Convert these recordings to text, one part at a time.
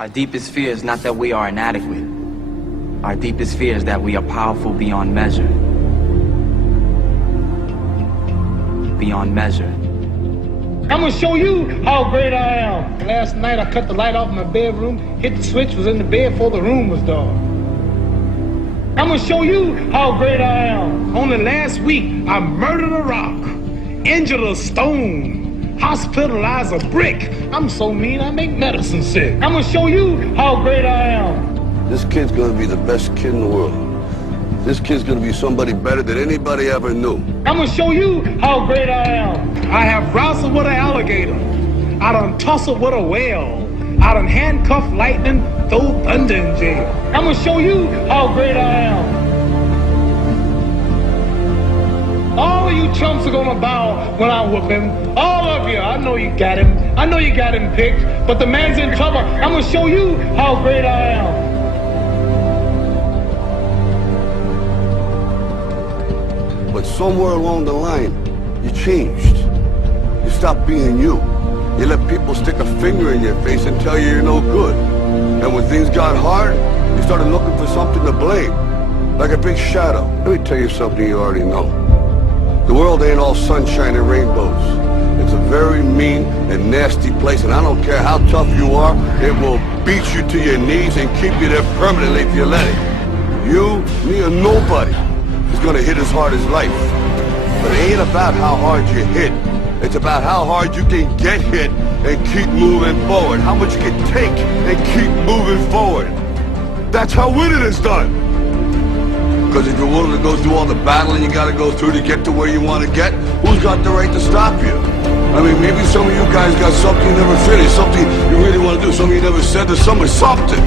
Our deepest fear is not that we are inadequate. Our deepest fear is that we are powerful beyond measure. Beyond measure. I'm gonna show you how great I am. Last night I cut the light off in my bedroom, hit the switch, was in the bed before the room was dark. I'm gonna show you how great I am. Only last week I murdered a rock, injured a stone, hospitalized a brick. I'm so mean I make medicine sick. I'm gonna show you how great I am. This kid's gonna be the best kid in the world. This kid's gonna be somebody better than anybody ever knew. I'm gonna show you how great I am. I have wrestled with an alligator. I done tussled with a whale. I done handcuffed lightning, throw thunder in jail. I'm gonna show you how great I am. All of you chumps are gonna bow when I whoop him. All of you. I know you got him. I know you got him picked, but the man's in trouble. I'm gonna show you how great I am. But somewhere along the line, you changed. You stopped being you. You let people stick a finger in your face and tell you you're no good. And when things got hard, you started looking for something to blame, like a big shadow. Let me tell you something you already know. The world ain't all sunshine and rainbows. It's a very mean and nasty place, and I don't care how tough you are, it will beat you to your knees and keep you there permanently if you let it. You, me, or nobody is gonna hit as hard as life. But it ain't about how hard you hit. It's about how hard you can get hit and keep moving forward. How much you can take and keep moving forward. That's how winning is done. Because if you're willing to go through all the battling you gotta go through to get to where you want to get, who's got the right to stop you? I mean, maybe some of you guys got something you never finished, something you really want to do, something you never said to someone, something.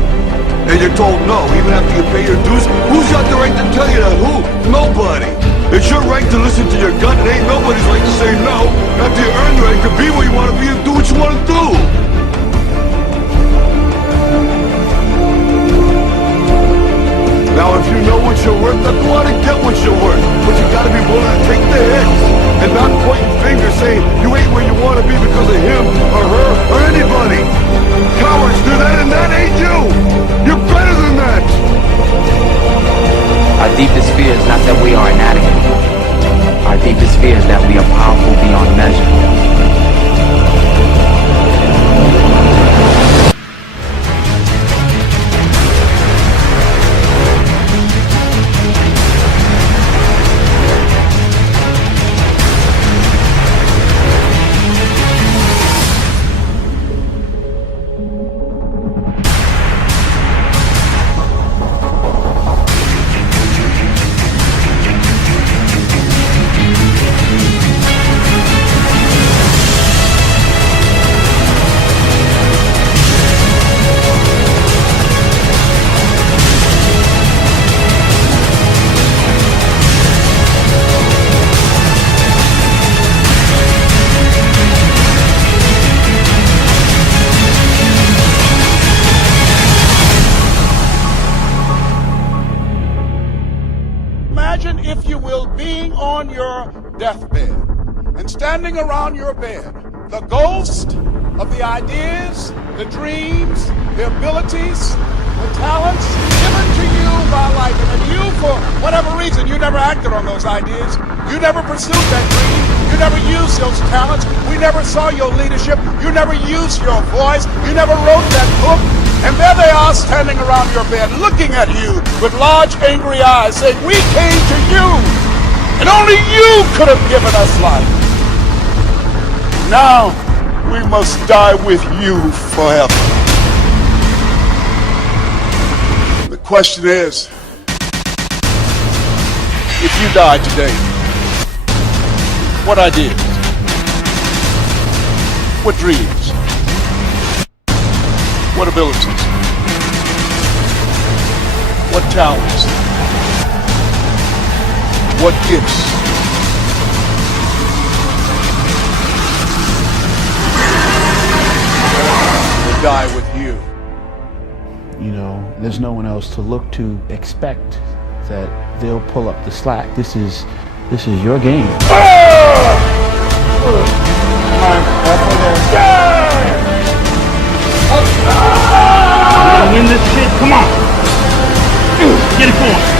And you're told no, even after you pay your dues. Who's got the right to tell you that? Who? Nobody. It's your right to listen to your gut. It ain't nobody's right to say no. After you earn the right to be where you want to be and do what you want to do. Now, if you know what you're worth, then go out and get what you're worth. But you gotta be willing to take the hits and not pointing fingers saying you ain't where you want to be because of him or her or anybody. Cowards do that, and that ain't you. You're better than that. Our deepest fear is not that we are inadequate. Our deepest fear is that we are powerful beyond measure. Imagine, if you will, being on your deathbed and standing around your bed, the ghost of the ideas, the dreams, the abilities, the talents given to you by life. And you, for whatever reason, you never acted on those ideas. You never pursued that dream. You never used those talents. We never saw your leadership. You never used your voice. You never wrote that book. And there they are standing around your bed looking at you with large angry eyes saying, we came to you and only you could have given us life. Now we must die with you forever. The question is, if you died today, what ideas? What dreams? What abilities? What talents? What gifts? Will die with you. You know, there's no one else to look to expect that they'll pull up the slack. This is your game. Yeah! this shit. Come on. Get it going.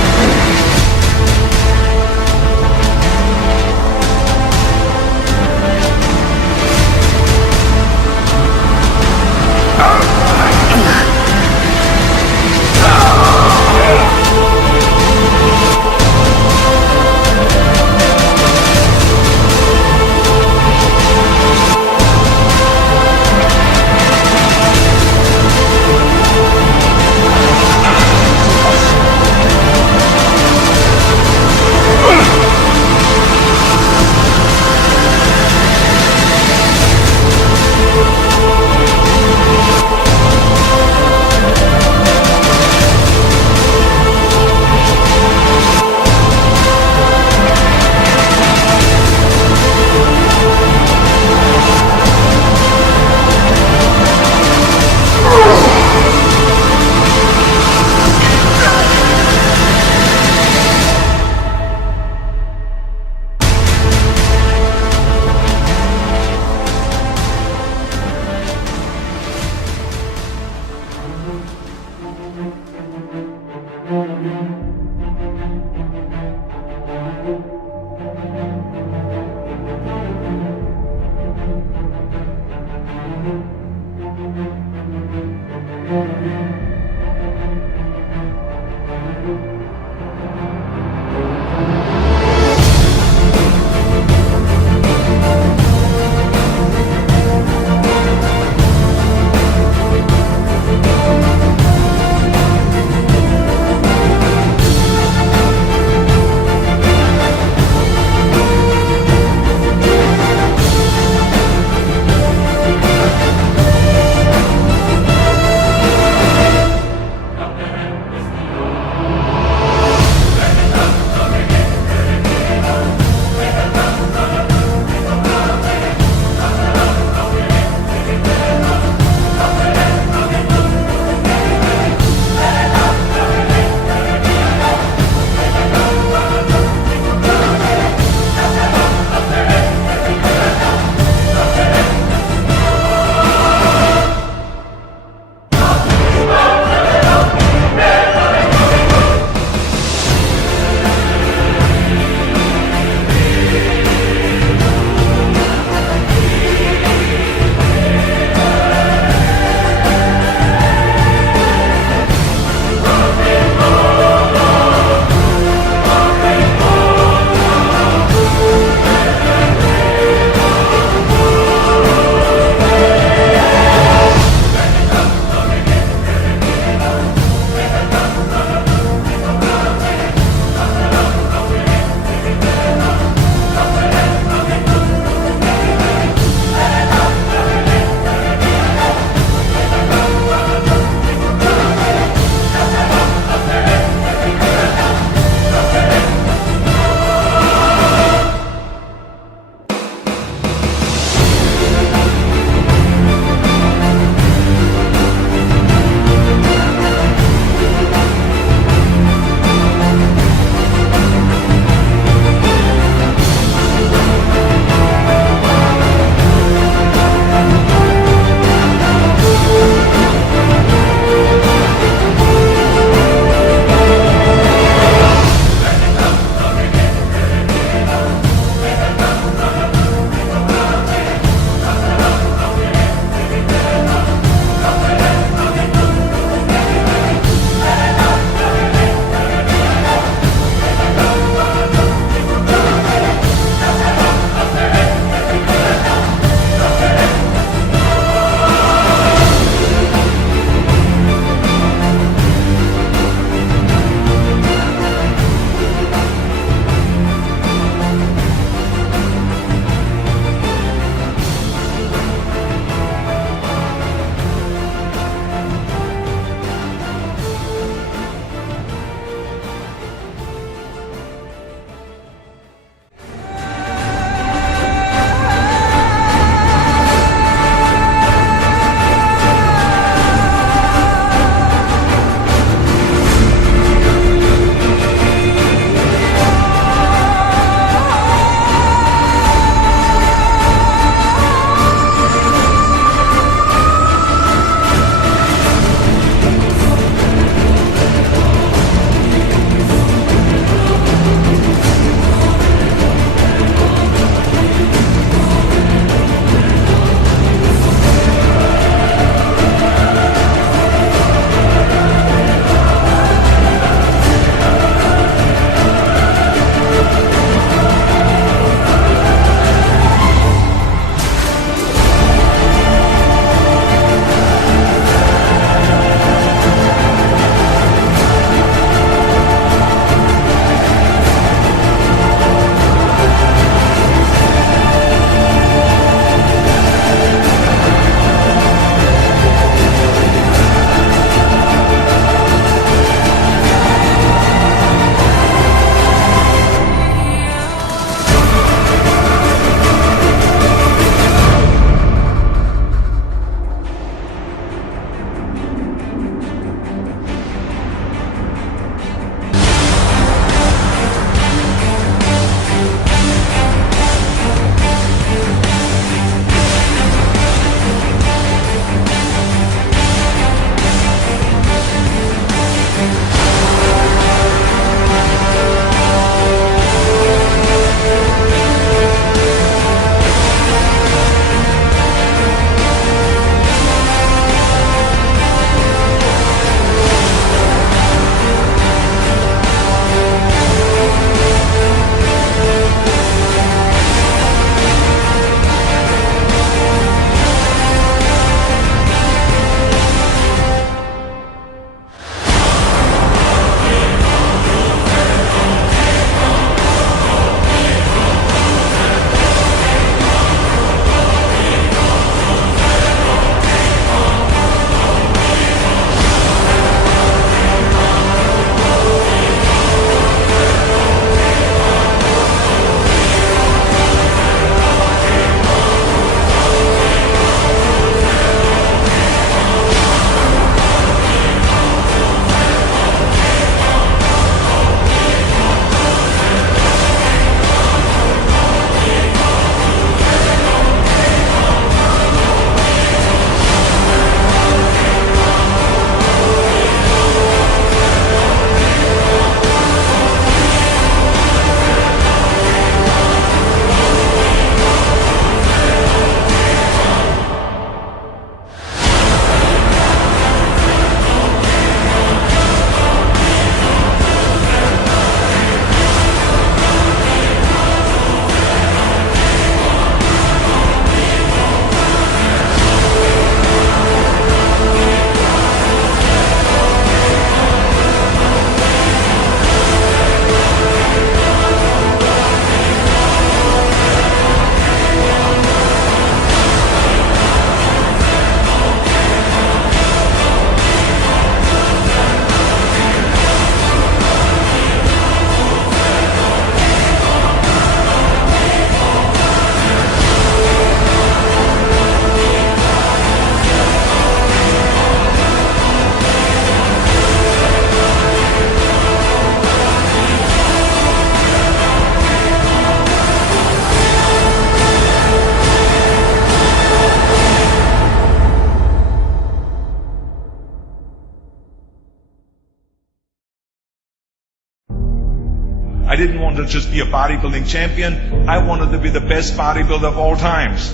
I didn't want to just be a bodybuilding champion. I wanted to be the best bodybuilder of all times.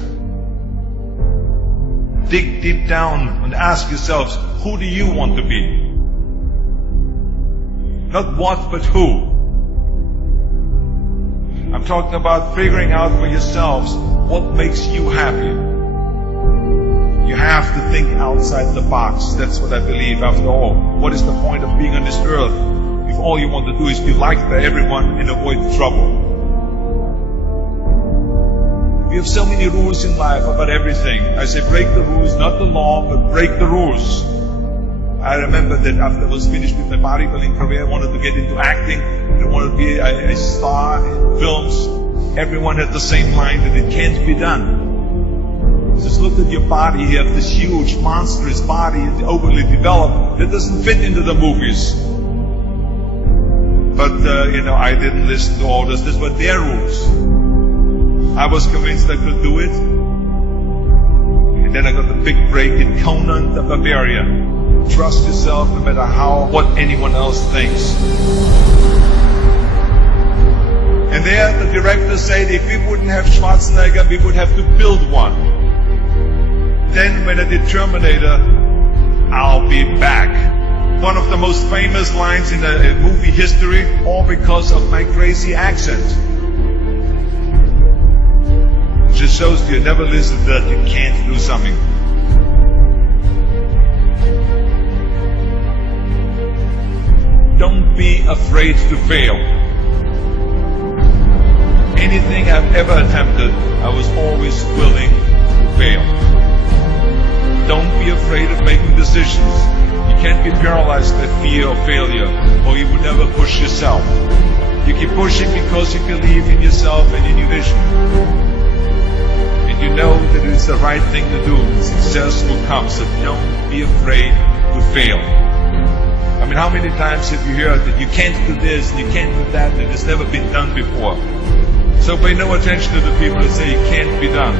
Dig deep down and ask yourselves, who do you want to be? Not what, but who. I'm talking about figuring out for yourselves what makes you happy. You have to think outside the box. That's what I believe. After all, what is the point of being on this earth if all you want to do is be liked by everyone and avoid trouble? We have so many rules in life about everything. I say break the rules, not the law, but break the rules. I remember that after I was finished with my bodybuilding career, I wanted to get into acting. I wanted to be a star in films. Everyone had the same line that it can't be done. Just look at your body. You have this huge, monstrous body, it's overly developed, that doesn't fit into the movies. But, I didn't listen to orders. These were their rules. I was convinced I could do it. And then I got the big break in Conan the Barbarian. Trust yourself no matter what anyone else thinks. And there the director said if we wouldn't have Schwarzenegger, we would have to build one. Then when I did Terminator, I'll be back. One of the most famous lines in movie history, all because of my crazy accent. Just shows you never listen to that you can't do something. Don't be afraid to fail. Anything I've ever attempted, I was always willing to fail. Don't be afraid of making decisions. You can't be paralyzed by fear of failure, or you will never push yourself. You keep pushing because you believe in yourself and in your vision. And you know that it's the right thing to do. Success will come, so don't be afraid to fail. I mean, how many times have you heard that you can't do this, and you can't do that, and it's never been done before? So pay no attention to the people that say it can't be done.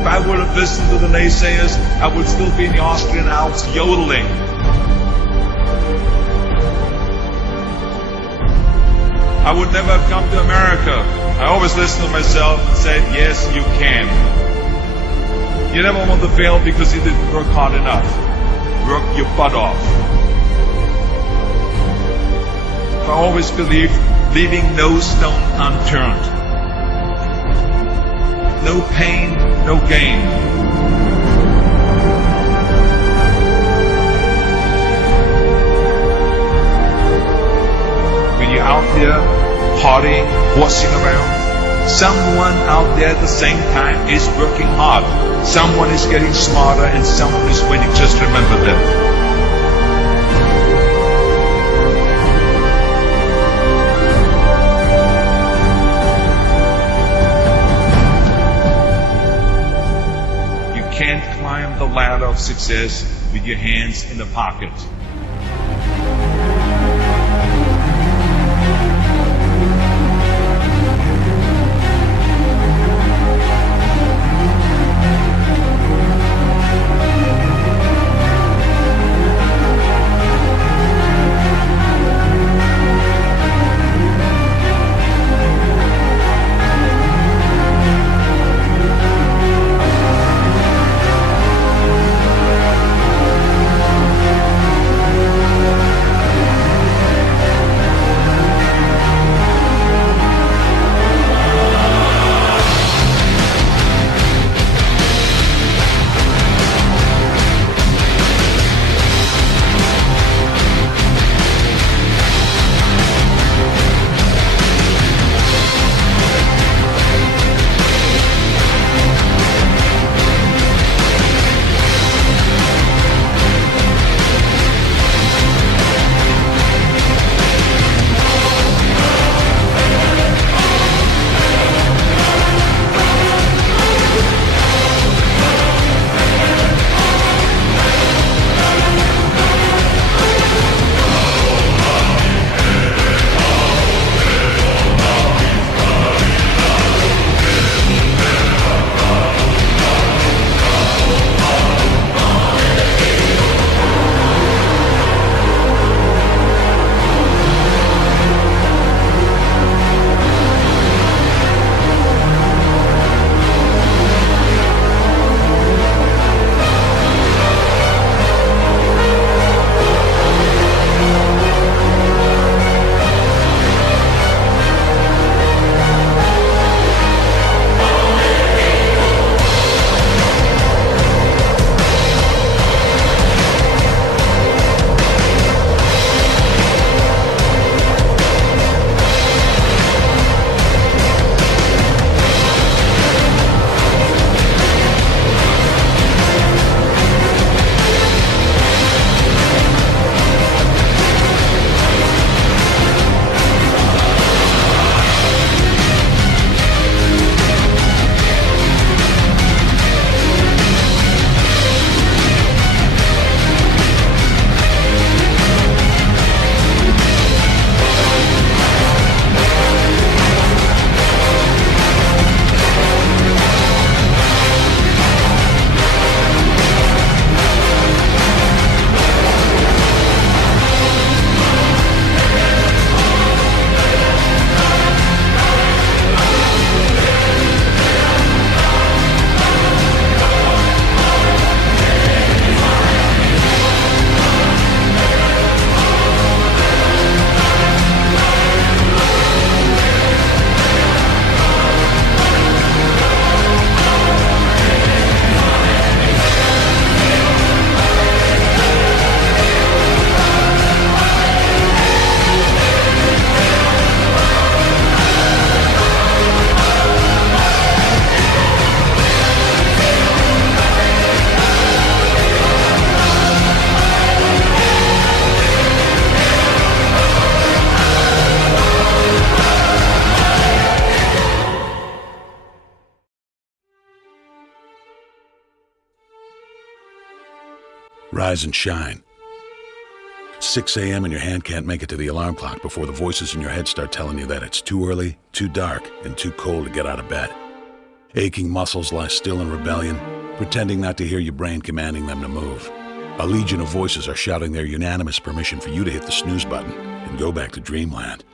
If I would have listened to the naysayers, I would still be in the Austrian Alps yodeling. I would never have come to America. I always listened to myself and said, yes, you can. You never want to fail because you didn't work hard enough. Work your butt off. I always believed leaving no stone unturned. No pain, no gain. When you're out there partying, horsing around, someone out there at the same time is working hard. Someone is getting smarter and someone is winning. Just remember that. Can't climb the ladder of success with your hands in the pocket. Rise and shine. 6 a.m. and your hand can't make it to the alarm clock before the voices in your head start telling you that it's too early, too dark, and too cold to get out of bed. Aching muscles lie still in rebellion, pretending not to hear your brain commanding them to move. A legion of voices are shouting their unanimous permission for you to hit the snooze button and go back to dreamland.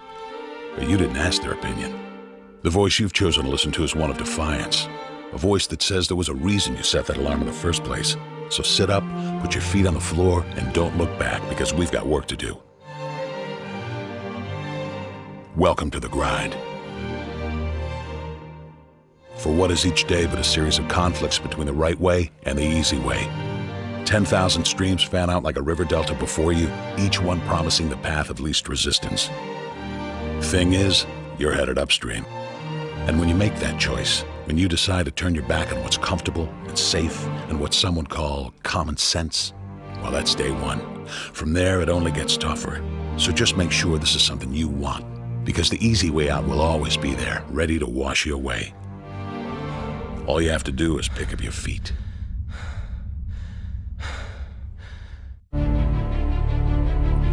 But you didn't ask their opinion. The voice you've chosen to listen to is one of defiance. A voice that says there was a reason you set that alarm in the first place. So sit up, put your feet on the floor, and don't look back, because we've got work to do. Welcome to the grind. For what is each day but a series of conflicts between the right way and the easy way? 10,000 streams fan out like a river delta before you, each one promising the path of least resistance. Thing is, you're headed upstream. And when you make that choice, when you decide to turn your back on what's comfortable and safe and what some would call common sense, well, that's day one. From there, it only gets tougher. So just make sure this is something you want, because the easy way out will always be there, ready to wash you away. All you have to do is pick up your feet.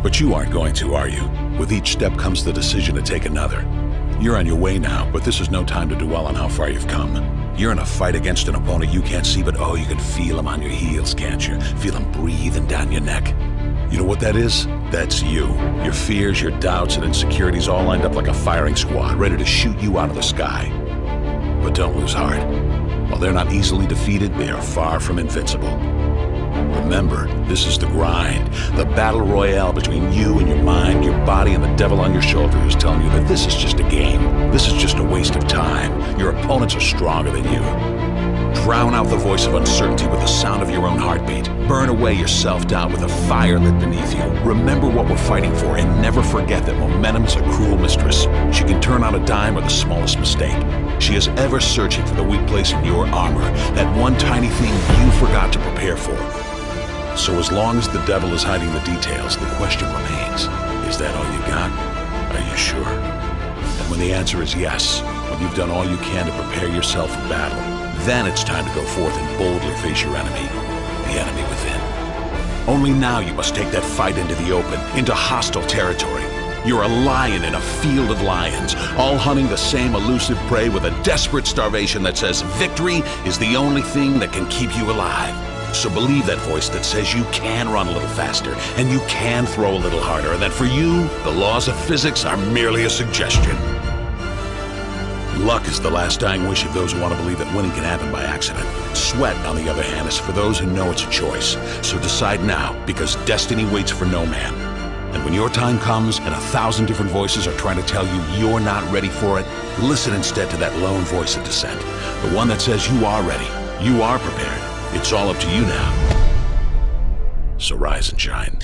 But you aren't going to, are you? With each step comes the decision to take another. You're on your way now, but this is no time to dwell on how far you've come. You're in a fight against an opponent you can't see, but oh, you can feel him on your heels, can't you? Feel him breathing down your neck. You know what that is? That's you. Your fears, your doubts, and insecurities all lined up like a firing squad, ready to shoot you out of the sky. But don't lose heart. While they're not easily defeated, they are far from invincible. Remember, this is the grind, the battle royale between you and your mind, your body, and the devil on your shoulder who's telling you that this is just a game. This is just a waste of time. Your opponents are stronger than you. Drown out the voice of uncertainty with the sound of your own heartbeat. Burn away your self-doubt with a fire lit beneath you. Remember what we're fighting for, and never forget that momentum is a cruel mistress. She can turn on a dime or the smallest mistake. She is ever searching for the weak place in your armor, that one tiny thing you forgot to prepare for. So as long as the devil is hiding the details, the question remains, is that all you got? Are you sure? And when the answer is yes, when you've done all you can to prepare yourself for battle, then it's time to go forth and boldly face your enemy, the enemy within. Only now you must take that fight into the open, into hostile territory. You're a lion in a field of lions, all hunting the same elusive prey with a desperate starvation that says victory is the only thing that can keep you alive. So believe that voice that says you can run a little faster, and you can throw a little harder, and that for you, the laws of physics are merely a suggestion. Luck is the last dying wish of those who want to believe that winning can happen by accident. Sweat, on the other hand, is for those who know it's a choice. So decide now, because destiny waits for no man. And when your time comes and 1,000 different voices are trying to tell you you're not ready for it, listen instead to that lone voice of dissent. The one that says you are ready, you are prepared. It's all up to you now. So rise and shine.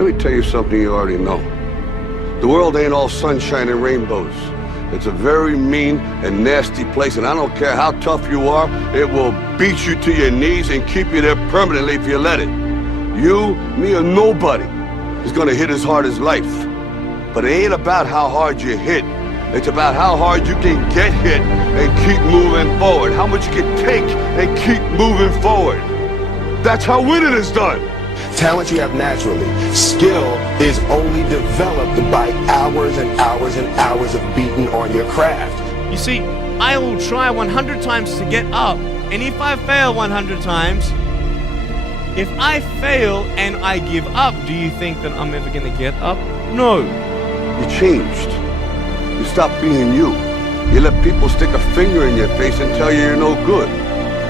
Let me tell you something you already know. The world ain't all sunshine and rainbows. It's a very mean and nasty place, and I don't care how tough you are, it will beat you to your knees and keep you there permanently if you let it. You, me, or nobody is gonna hit as hard as life. But it ain't about how hard you hit. It's about how hard you can get hit and keep moving forward. How much you can take and keep moving forward. That's how winning is done. Talent you have naturally. Skill is only developed by hours and hours and hours of beating on your craft. You see, I will try 100 times to get up, and if I fail 100 times, if I fail and I give up, do you think that I'm ever going to get up? No. You changed. You stopped being you. You let people stick a finger in your face and tell you you're no good.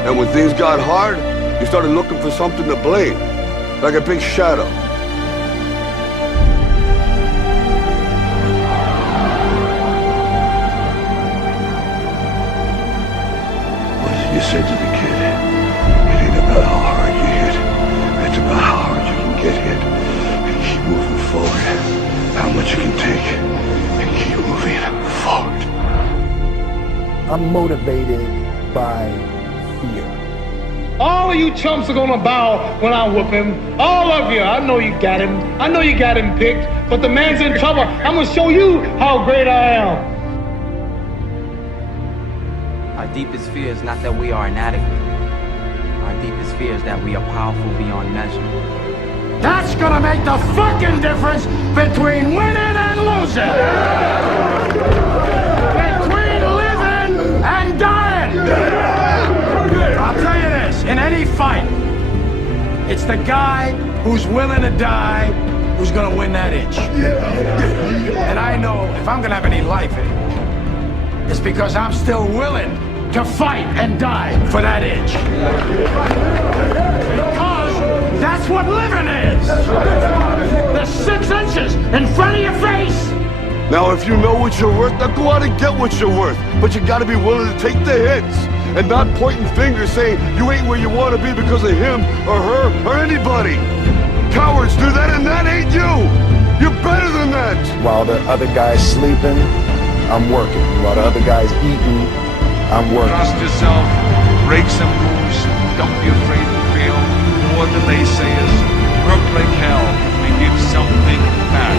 And when things got hard, you started looking for something to blame, like a big shadow. What did you say to the kid? It ain't about how hard you hit. It's about how hard you can get hit and keep moving forward. How much you can take and keep moving forward. I'm motivated by fear. All of you chumps are gonna bow when I whoop him. All of you. I know you got him. I know you got him picked. But the man's in trouble. I'm gonna show you how great I am. Our deepest fear is not that we are inadequate. Our deepest fear is that we are powerful beyond measure. That's gonna make the fucking difference between winning and losing. Between living and dying. I'll tell you this, in any fight, it's the guy who's willing to die who's gonna win that inch. And I know if I'm gonna have any life in it, it's because I'm still willing to fight and die for that inch. Because that's what living is. There's 6 inches in front of your face. Now, if you know what you're worth, now go out and get what you're worth. But you gotta be willing to take the hits and not pointing fingers saying you ain't where you want to be because of him or her or anybody. Cowards do that, and that ain't you. You're better than that. While the other guy's sleeping, I'm working. While the other guy's eating, I'm working. Trust yourself, break some rules, don't be afraid to fail, ignore the naysayers, work like hell, and give something back.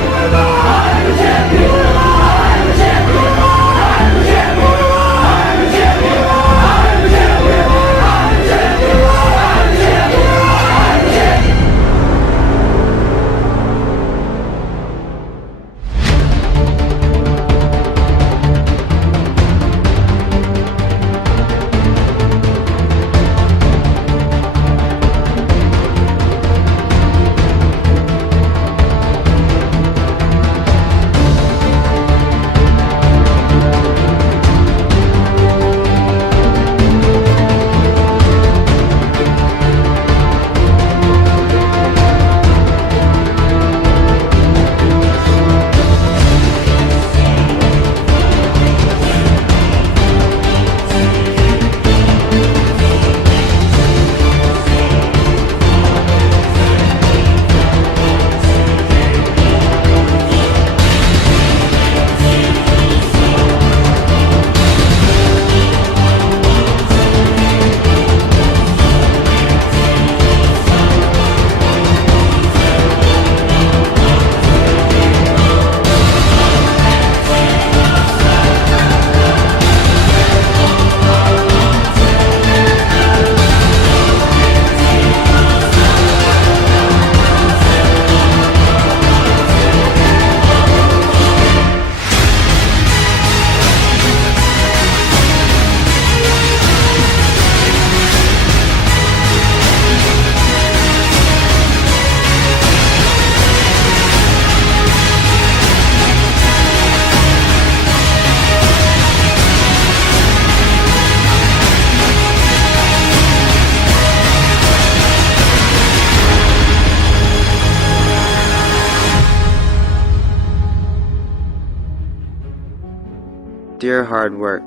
Dear hard work,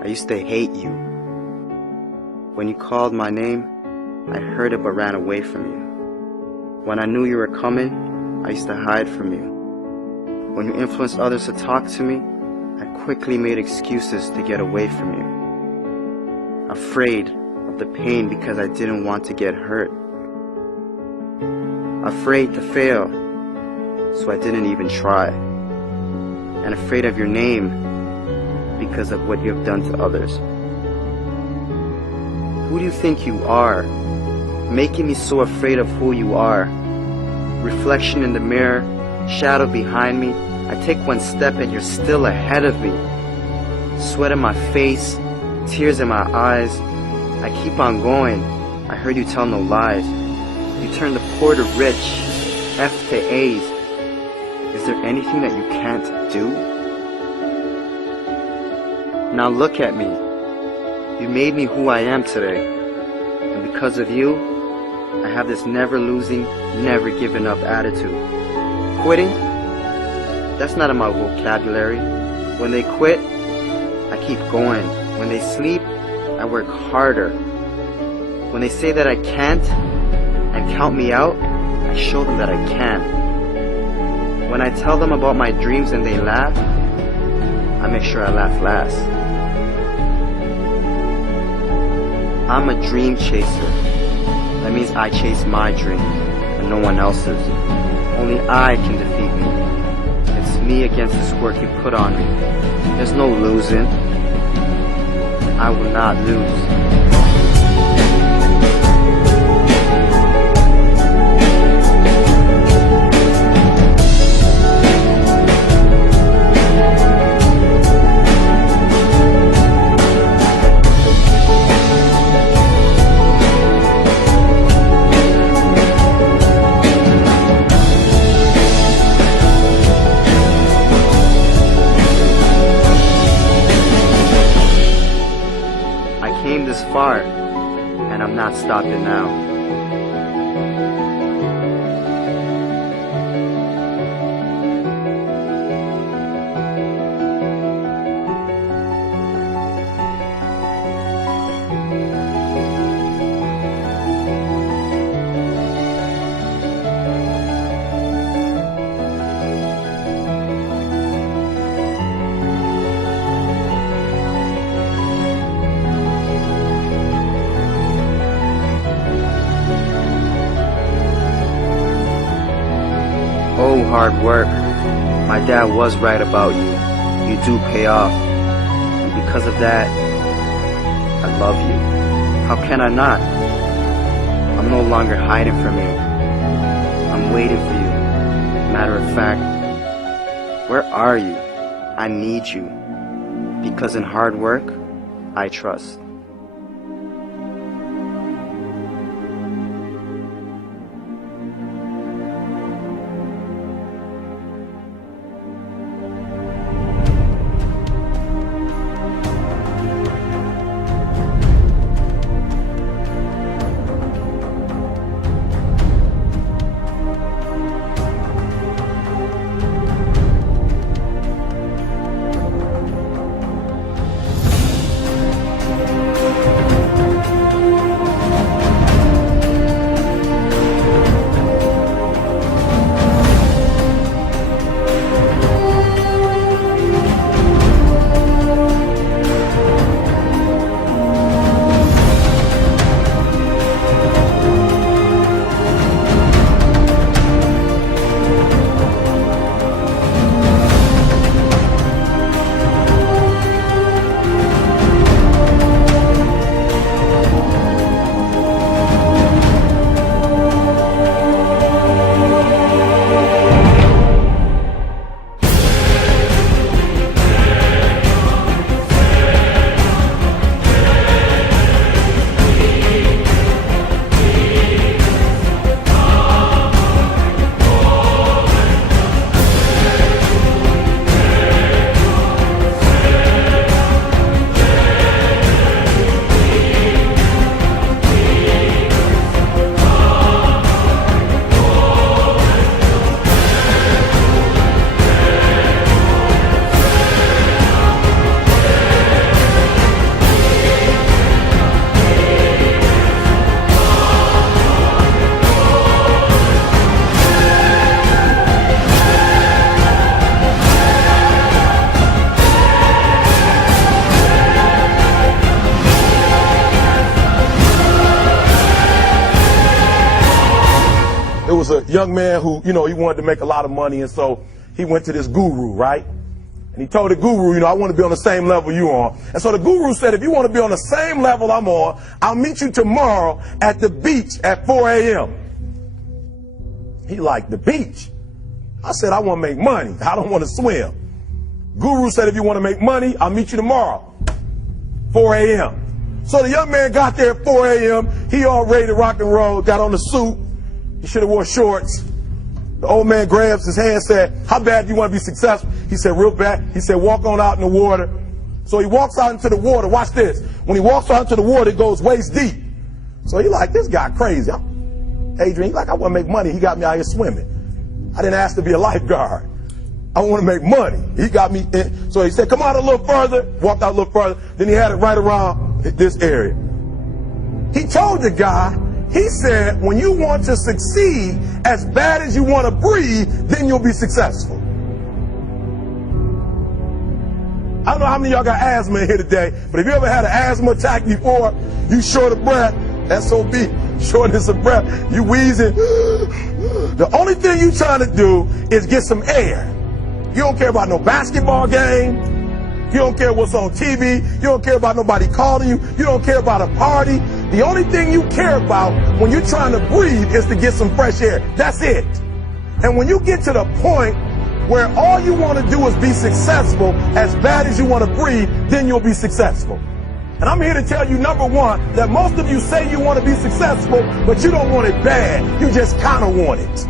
I used to hate you. When you called my name, I heard it but ran away from you. When I knew you were coming, I used to hide from you. When you influenced others to talk to me, I quickly made excuses to get away from you. Afraid of the pain because I didn't want to get hurt. Afraid to fail, so I didn't even try. and afraid of your name because of what you have done to others. Who do you think you are, making me so afraid of who you are? Reflection in the mirror, shadow behind me. I take one step and you're still ahead of me. Sweat in my face, tears in my eyes. I keep on going. I heard you tell no lies. You turn the poor to rich, F to A's. Is there anything that you can't do? Now look at me. You made me who I am today. And because of you, I have this never losing, never giving up attitude. Quitting? That's not in my vocabulary. When they quit, I keep going. When they sleep, I work harder. When they say that I can't and count me out, I show them that I can. When I tell them about my dreams and they laugh, I make sure I laugh last. I'm a dream chaser. That means I chase my dream and no one else's. Only I can defeat me. It's me against this work you put on me. There's no losing. I will not lose. This far, and I'm not stopping now. Oh, hard work. My dad was right about you. You do pay off. And because of that, I love you. How can I not? I'm no longer hiding from you. I'm waiting for you. Matter of fact, where are you? I need you. Because in hard work, I trust. was a young man who, he wanted to make a lot of money, and so he went to this guru, right? And he told the guru, you know, I want to be on the same level you are. And so the guru said, if you want to be on the same level I'm on, I'll meet you tomorrow at the beach at 4 a.m. He liked the beach. I said, I want to make money. I don't want to swim. Guru said, if you want to make money, I'll meet you tomorrow, 4 a.m. So the young man got there at 4 a.m. He all ready to rock and roll, got on the suit. He should have wore shorts. The old man grabs his hand and said, how bad do you want to be successful? He said, real bad. He said, walk on out in the water. So he walks out into the water. Watch this. When he walks out into the water, it goes waist deep. So he like, this guy crazy. Adrian, he like, I want to make money. He got me out here swimming. I didn't ask to be a lifeguard. I want to make money. He got me in. So he said, come out a little further. Walked out a little further. Then he had it right around this area. He told the guy, he said, when you want to succeed as bad as you want to breathe, then you'll be successful. I don't know how many of y'all got asthma in here today, but if you ever had an asthma attack before, you short of breath, SOB, shortness of breath, you wheezing. The only thing you trying to do is get some air. You don't care about no basketball game. You don't care what's on TV. You don't care about nobody calling you. You don't care about a party. The only thing you care about when you're trying to breathe is to get some fresh air. That's it. And when you get to the point where all you want to do is be successful as bad as you want to breathe, then you'll be successful. And I'm here to tell you, number one, that most of you say you want to be successful, but you don't want it bad. You just kind of want it.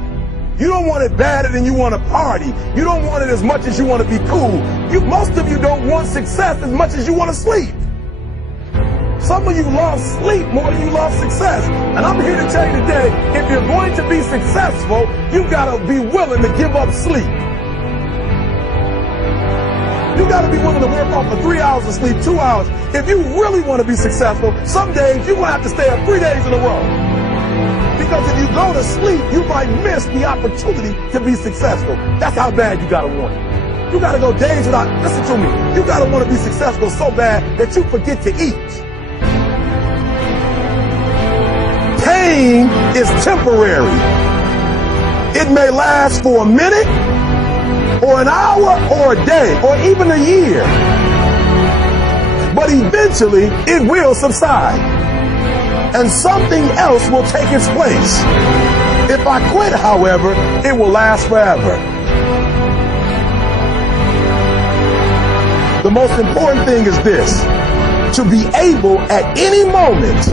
You don't want it badder than you want to party. You don't want it as much as you want to be cool. Most of you don't want success as much as you want to sleep. Some of you love sleep more than you love success. And I'm here to tell you today, if you're going to be successful, you got to be willing to give up sleep. You got to be willing to work off for 3 hours of sleep, 2 hours. If you really want to be successful, some days you're going to have to stay up 3 days in a row. Because if you go to sleep, you might miss the opportunity to be successful. That's how bad you got to want it. You got to go days without, listen to me, you got to want to be successful so bad that you forget to eat. Pain is temporary. It may last for a minute, or an hour, or a day, or even a year. But eventually, it will subside. And something else will take its place. If I quit, however, it will last forever. The most important thing is this: to be able at any moment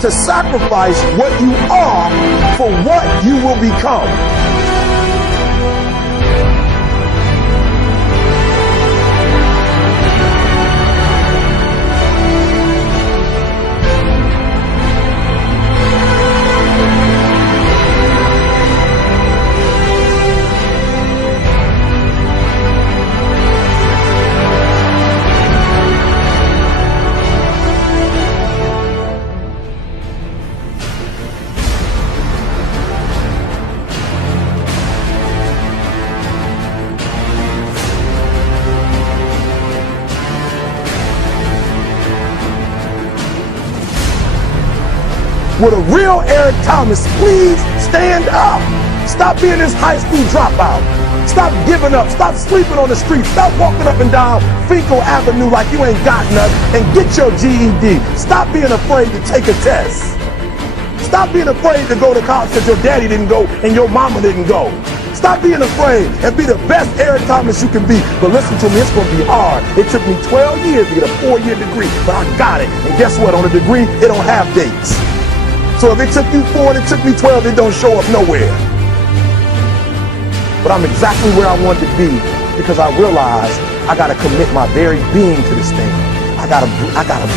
to sacrifice what you are for what you will become. With a real Eric Thomas, please stand up. Stop being this high school dropout. Stop giving up. Stop sleeping on the street. Stop walking up and down Finkel Avenue like you ain't got nothing, and get your GED. Stop being afraid to take a test. Stop being afraid to go to college because your daddy didn't go and your mama didn't go. Stop being afraid and be the best Eric Thomas you can be. But listen to me, it's going to be hard. It took me 12 years to get a 4-year degree, but I got it. And guess what? On a degree, it don't have dates. So if it took you 4 and it took me 12, it don't show up nowhere. But I'm exactly where I want to be because I realize I got to commit my very being to this thing. I gotta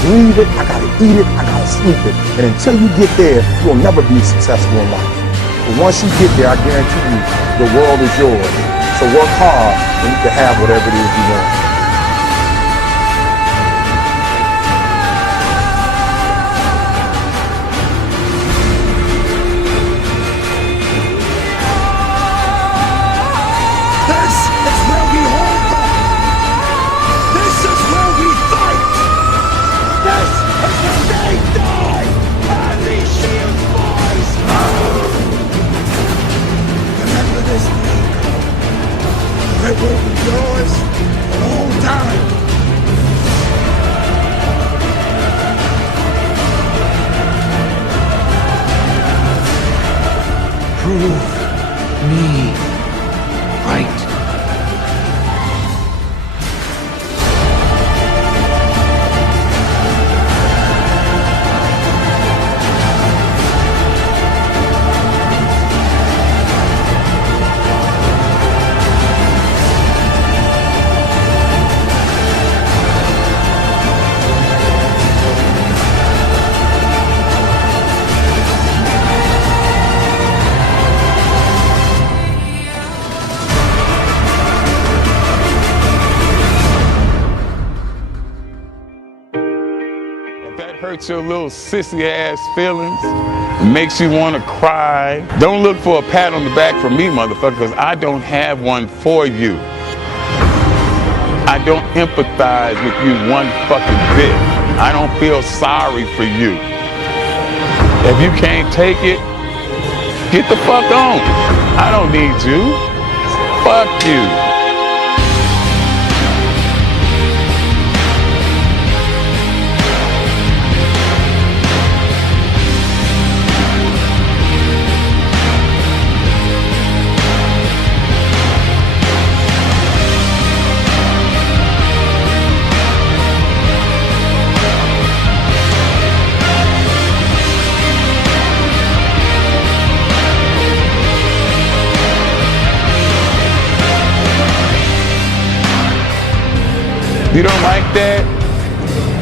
breathe it, I gotta eat it, I gotta sleep it. And until you get there, you'll never be successful in life. But once you get there, I guarantee you, the world is yours. So work hard and you can have whatever it is you want. It will be yours. Prove me right. Hurts your little sissy ass feelings, makes you want to cry. Don't look for a pat on the back from me, motherfucker, because I don't have one for you. I don't empathize with you one fucking bit. I don't feel sorry for you. If you can't take it, get the fuck on. I don't need you. Fuck you. You don't like that?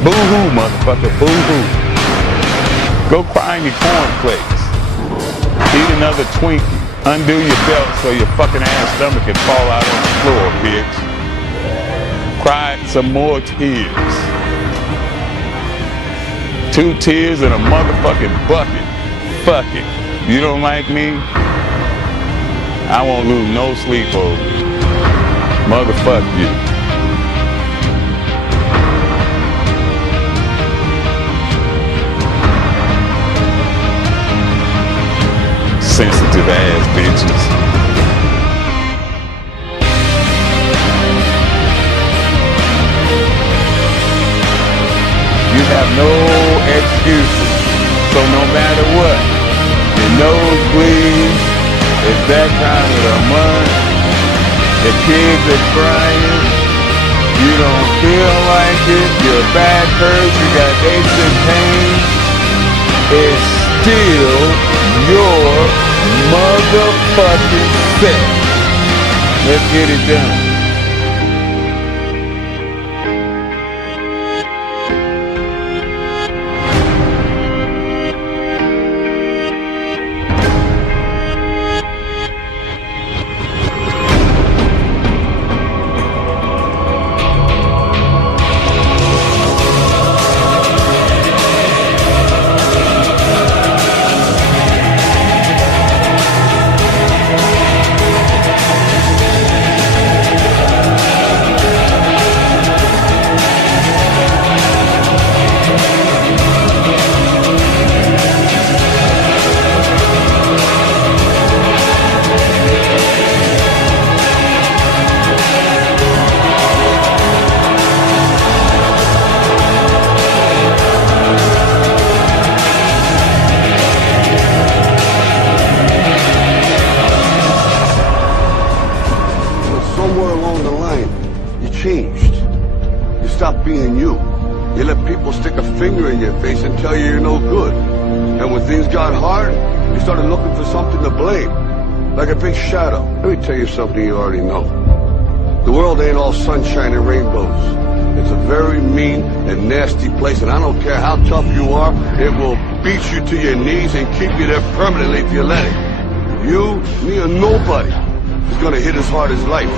Boo-hoo, motherfucker, boo-hoo. Go cry in your cornflakes. Eat another Twinkie. Undo your belt so your fucking ass stomach can fall out on the floor, bitch. Cry some more tears. 2 tears in a motherfucking bucket. Fuck it. You don't like me? I won't lose no sleep over you. Motherfuck you. Sensitive ass bitches. You have no excuses. So no matter what, your nose bleeds, it's that time of the month, the kids are crying, you don't feel like it, your back hurts, you got aches and pains, it's still your motherfucking set. Let's get it done. Changed. You stopped being you. You let people stick a finger in your face and tell you you're no good. And when things got hard, you started looking for something to blame. Like a big shadow. Let me tell you something you already know. The world ain't all sunshine and rainbows. It's a very mean and nasty place, and I don't care how tough you are, it will beat you to your knees and keep you there permanently if you let it. You, me, or nobody is gonna hit as hard as life.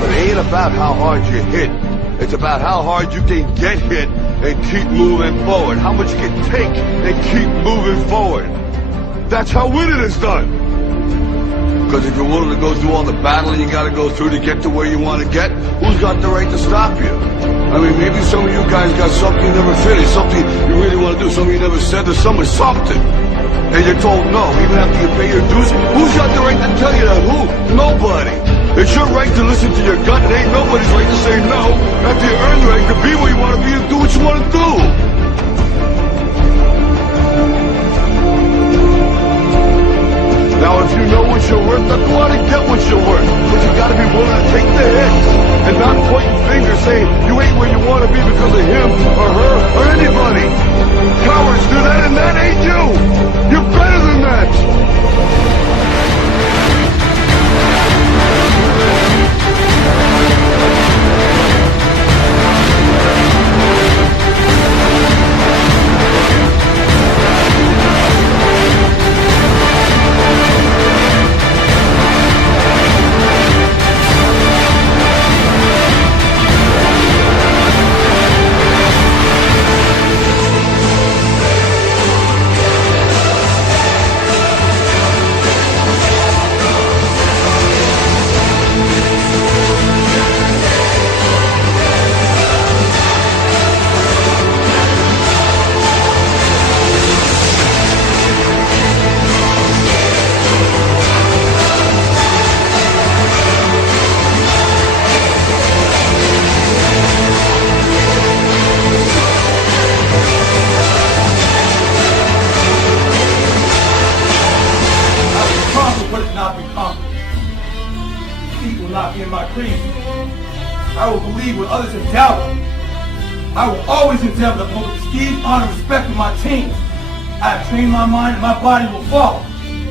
But it ain't about how hard you hit. It's about how hard you can get hit and keep moving forward. How much you can take and keep moving forward. That's how winning is done. Because if you're willing to go through all the battling you gotta go through to get to where you want to get, who's got the right to stop you? I mean, maybe some of you guys got something you never finished, something you really want to do, something you never said to someone, something. And you're told no, even after you pay your dues. Who's got the right to tell you that? Who? Nobody. It's your right to listen to your gut. It ain't nobody's right to say no. After you earn the right to be where you want to be and do what you want to do. Now, if you know what you're worth, then go out and get what you're worth. But you gotta be willing to take the hits and not pointing fingers saying you ain't where you want to be because of him or her or anybody. Cowards do that, and that ain't you. You're better than that. I will believe what others have doubted. I will always endeavor to uphold esteem, honor, and respect of my team. I have trained my mind and my body will follow.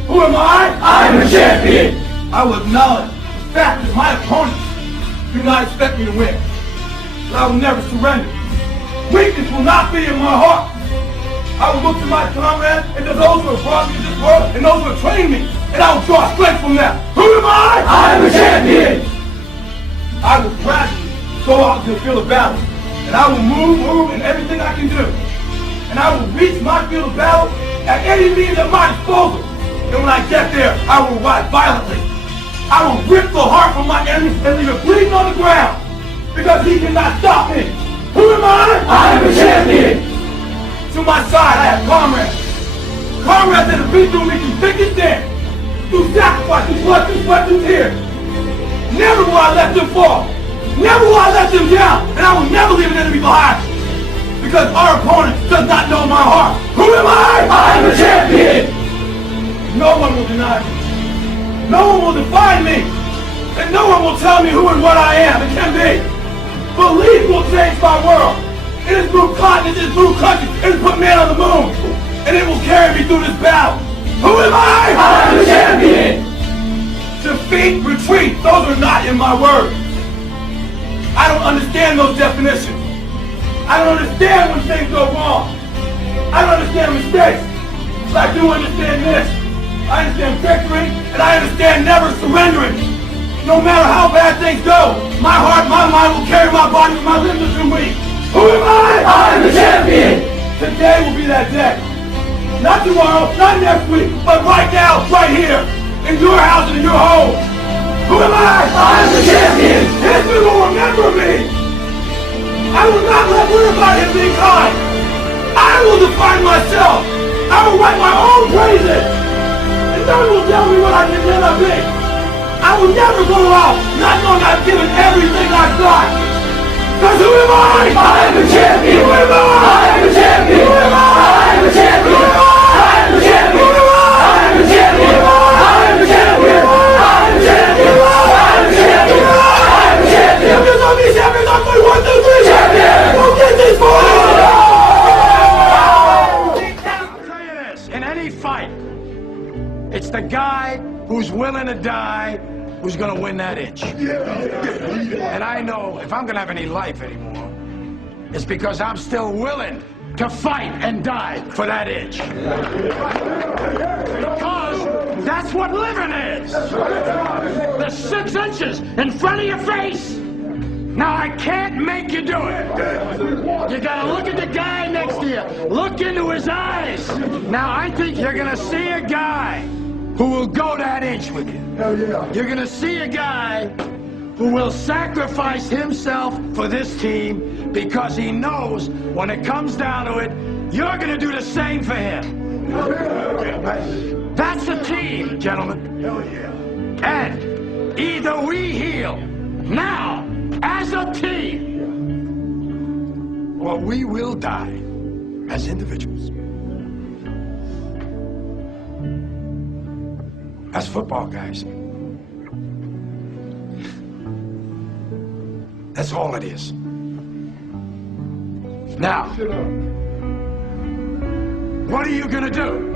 Who am I? I am a champion. I will acknowledge the fact that my opponents do not expect me to win. But I will never surrender. Weakness will not be in my heart. I will look to my comrades and to those who have brought me to this world and those who have trained me, and I will draw strength from them. Who am I? I am a champion. I will gradually go out into the field of battle, and I will move in everything I can do. And I will reach my field of battle at any means at my disposal. And when I get there, I will ride violently. I will rip the heart from my enemy and leave it bleeding on the ground, because he cannot stop me. Who am I? I am a champion. To my side, I have comrades. Comrades that have been through me through thick and thin, through sacrifice, through blood, through sweat, through tears. Never will I let them fall. Never will I let them down. And I will never leave an enemy behind. Because our opponent does not know my heart. Who am I? I am a champion. No one will deny me. No one will define me. And no one will tell me who and what I am and can be. Belief will change my world. It has moved continents, it has moved countries, it has put man on the moon. And it will carry me through this battle. Who am I? I am a champion. Defeat, retreat, those are not in my words. I don't understand those definitions. I don't understand when things go wrong. I don't understand mistakes. But I do understand this. I understand victory, and I understand never surrendering. No matter how bad things go, my heart, my mind will carry my body with my limbs are weak. Who am I? I am the champion. Today will be that day. Not tomorrow, not next week, but right now, right here. In your house and in your home. Who am I? I am the champion. History will remember me. I will not let worry about him being kind. I will define myself. I will write my own praises. And no one will tell me what I can never be. I will never go out not knowing I've given everything I've got. Because who am I? I am the champion. Who am I? I am the champion. Who am I? I am the champion. Who am I? I am the champion. Who am I? I am the champion. It's the guy who's willing to die who's gonna win that inch. And I know if I'm gonna have any life anymore, it's because I'm still willing to fight and die for that inch. Because that's what living is. The 6 inches in front of your face. Now I can't make you do it. You gotta look at the guy next to you. Look into his eyes. Now I think you're gonna see a guy who will go that inch with you. You're gonna see a guy who will sacrifice himself for this team because he knows when it comes down to it, you're gonna do the same for him. That's the team, gentlemen. And either we heal now as a team, or we will die as individuals. That's football, guys. That's all it is. Now, what are you gonna do?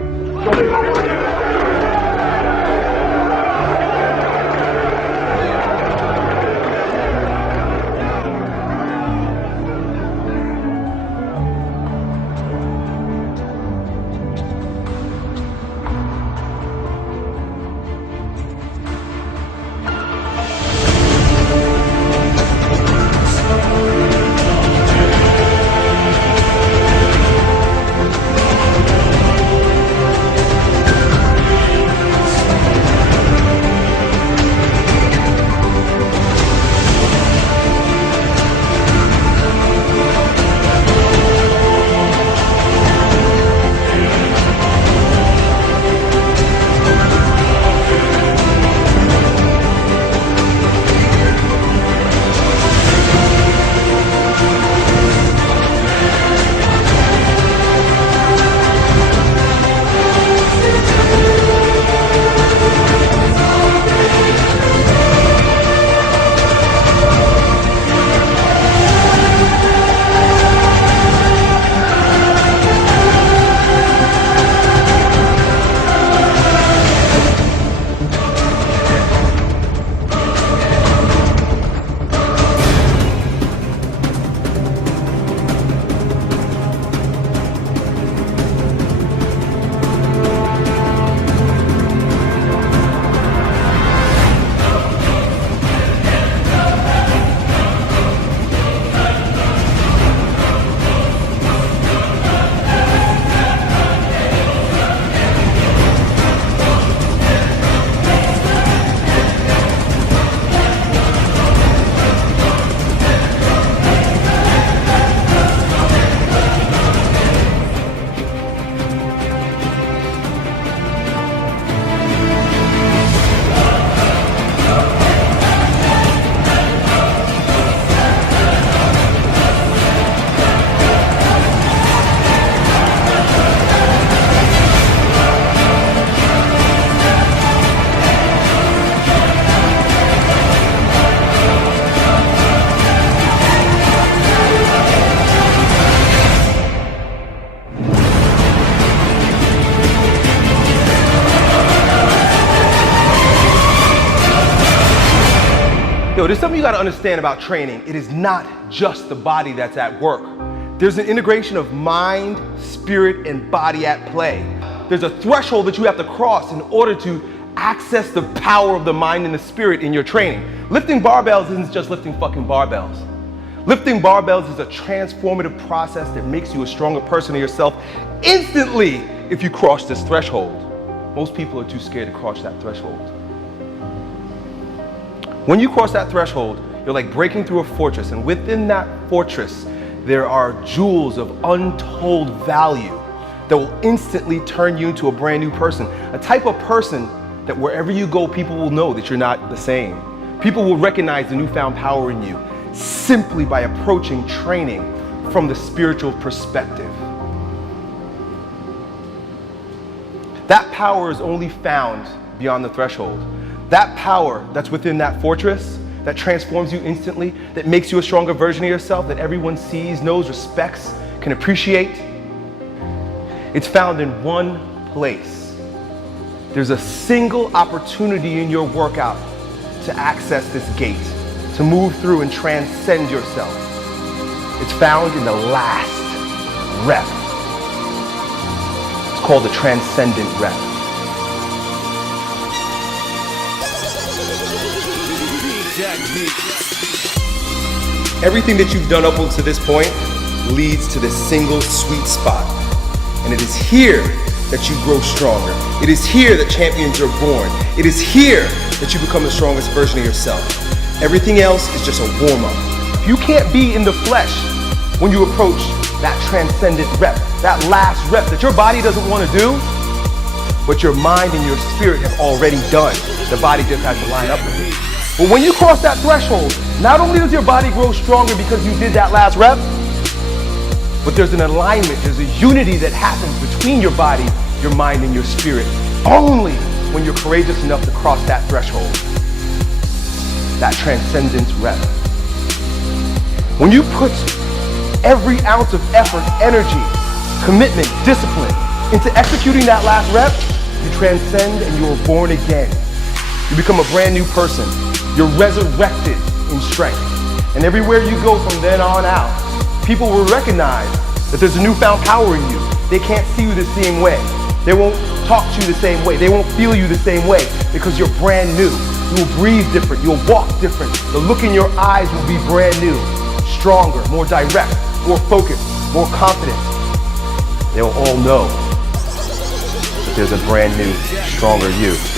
Yo, there's something you gotta understand about training. It is not just the body that's at work. There's an integration of mind, spirit, and body at play. There's a threshold that you have to cross in order to access the power of the mind and the spirit in your training. Lifting barbells isn't just lifting fucking barbells. Lifting barbells is a transformative process that makes you a stronger person of yourself instantly if you cross this threshold. Most people are too scared to cross that threshold. When you cross that threshold, you're like breaking through a fortress, and within that fortress, there are jewels of untold value that will instantly turn you into a brand new person. A type of person that wherever you go, people will know that you're not the same. People will recognize the newfound power in you simply by approaching training from the spiritual perspective. That power is only found beyond the threshold. That power that's within that fortress, that transforms you instantly, that makes you a stronger version of yourself, that everyone sees, knows, respects, can appreciate, it's found in one place. There's a single opportunity in your workout to access this gate, to move through and transcend yourself. It's found in the last rep. It's called the transcendent rep. Everything that you've done up to this point leads to this single sweet spot. And it is here that you grow stronger. It is here that champions are born. It is here that you become the strongest version of yourself. Everything else is just a warm-up. If you can't be in the flesh when you approach that transcendent rep, that last rep that your body doesn't want to do, but your mind and your spirit have already done. The body just has to line up with it. But when you cross that threshold, not only does your body grow stronger because you did that last rep, but there's an alignment, there's a unity that happens between your body, your mind, and your spirit only when you're courageous enough to cross that threshold, that transcendence rep. When you put every ounce of effort, energy, commitment, discipline into executing that last rep, you transcend and you are born again. You become a brand new person. You're resurrected in strength. And everywhere you go from then on out, people will recognize that there's a newfound power in you. They can't see you the same way. They won't talk to you the same way. They won't feel you the same way because you're brand new. You will breathe different. You'll walk different. The look in your eyes will be brand new, stronger, more direct, more focused, more confident. They'll all know that there's a brand new, stronger you.